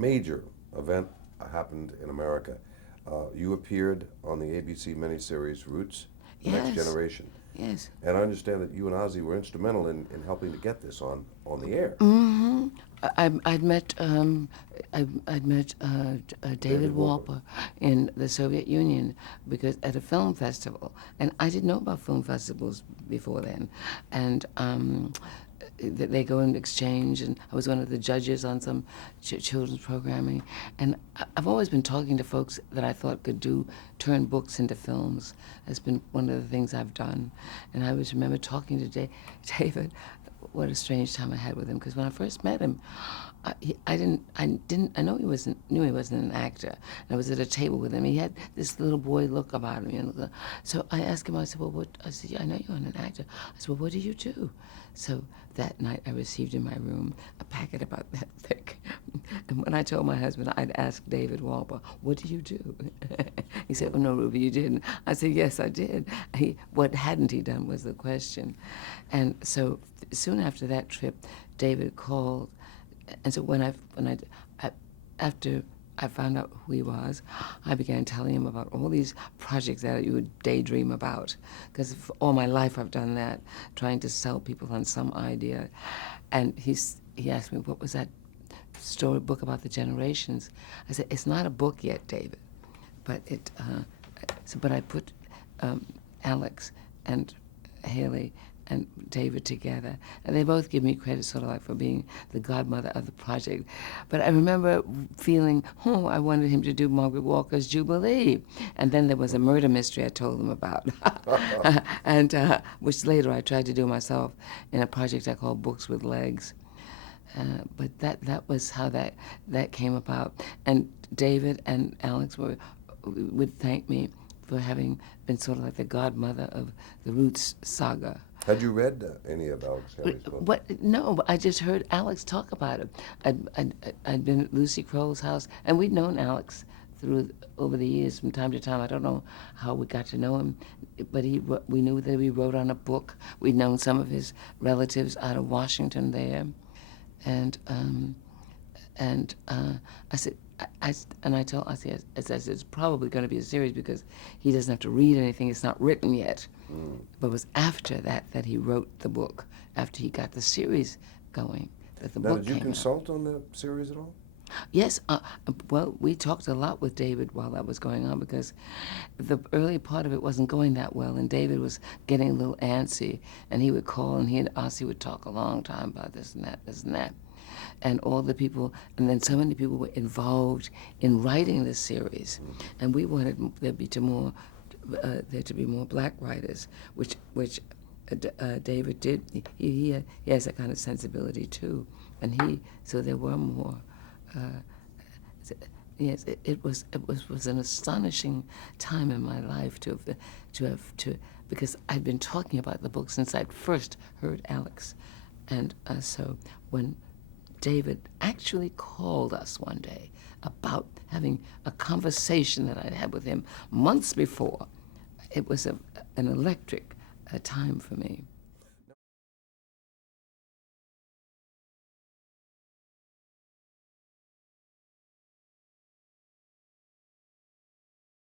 major event happened in America. You appeared on the ABC miniseries Roots, The Next Yes, Generation. yes. And I understand that you and Ozzy were instrumental in helping to get this on the air. Mm-hmm. I'd met I'd met David David Wolper. Wolper in the Soviet Union because at a film festival, and I didn't know about film festivals before then, and they go and exchange, and I was one of the judges on some children's programming, and I've always been talking to folks that I thought could turn books into films. That's been one of the things I've done, and I always remember talking to David. What a strange time I had with him, because when I first met him, I know knew he wasn't an actor. And I was at a table with him. He had this little boy look about him. So I asked him. I said, "Well, what?" I said, "Yeah, I know you're an actor." I said, "Well, what do you do?" So that night, I received in my room a packet about that thick. And when I told my husband, I'd asked David Walber, "What do you do?" He said, "Oh no, Ruby, you didn't." I said, "Yes, I did." What hadn't he done was the question. And so soon after that trip, David called, and so after I found out who he was, I began telling him about all these projects that you would daydream about, because all my life I've done that, trying to sell people on some idea. And he asked me, what was that storybook about the generations? I said, it's not a book yet, David, but but I put Alex and Haley and David together, and they both give me credit sort of like for being the godmother of the project. But I remember feeling, I wanted him to do Margaret Walker's Jubilee, and then there was a murder mystery I told them about, and which later I tried to do myself in a project I called Books with Legs. But that was how that came about, and David and Alex would thank me for having been sort of like the godmother of the Roots saga. Had you read any of Alex Haley's books? What? No, I just heard Alex talk about it. I'd been at Lucy Crowell's house, and we'd known Alex over the years from time to time. I don't know how we got to know him, but we knew that he wrote on a book. We'd known some of his relatives out of Washington there, and I said. I told I said it's probably going to be a series because he doesn't have to read anything. It's not written yet. But it was after that he wrote the book, after he got the series going, that the Now, book did you came out. consult on the series at all? Yes, well, we talked a lot with David while that was going on because the early part of it wasn't going that well, and David was getting a little antsy, and he would call, and he and Ossie would talk a long time about this and that. And all the people, and then so many people were involved in writing this series, and we wanted there to be more black writers, which David did. He has that kind of sensibility too, and so there were more. Yes, it was an astonishing time in my life to because I'd been talking about the book since I'd first heard Alex, and so when David actually called us one day about having a conversation that I'd had with him months before. It was an electric time for me.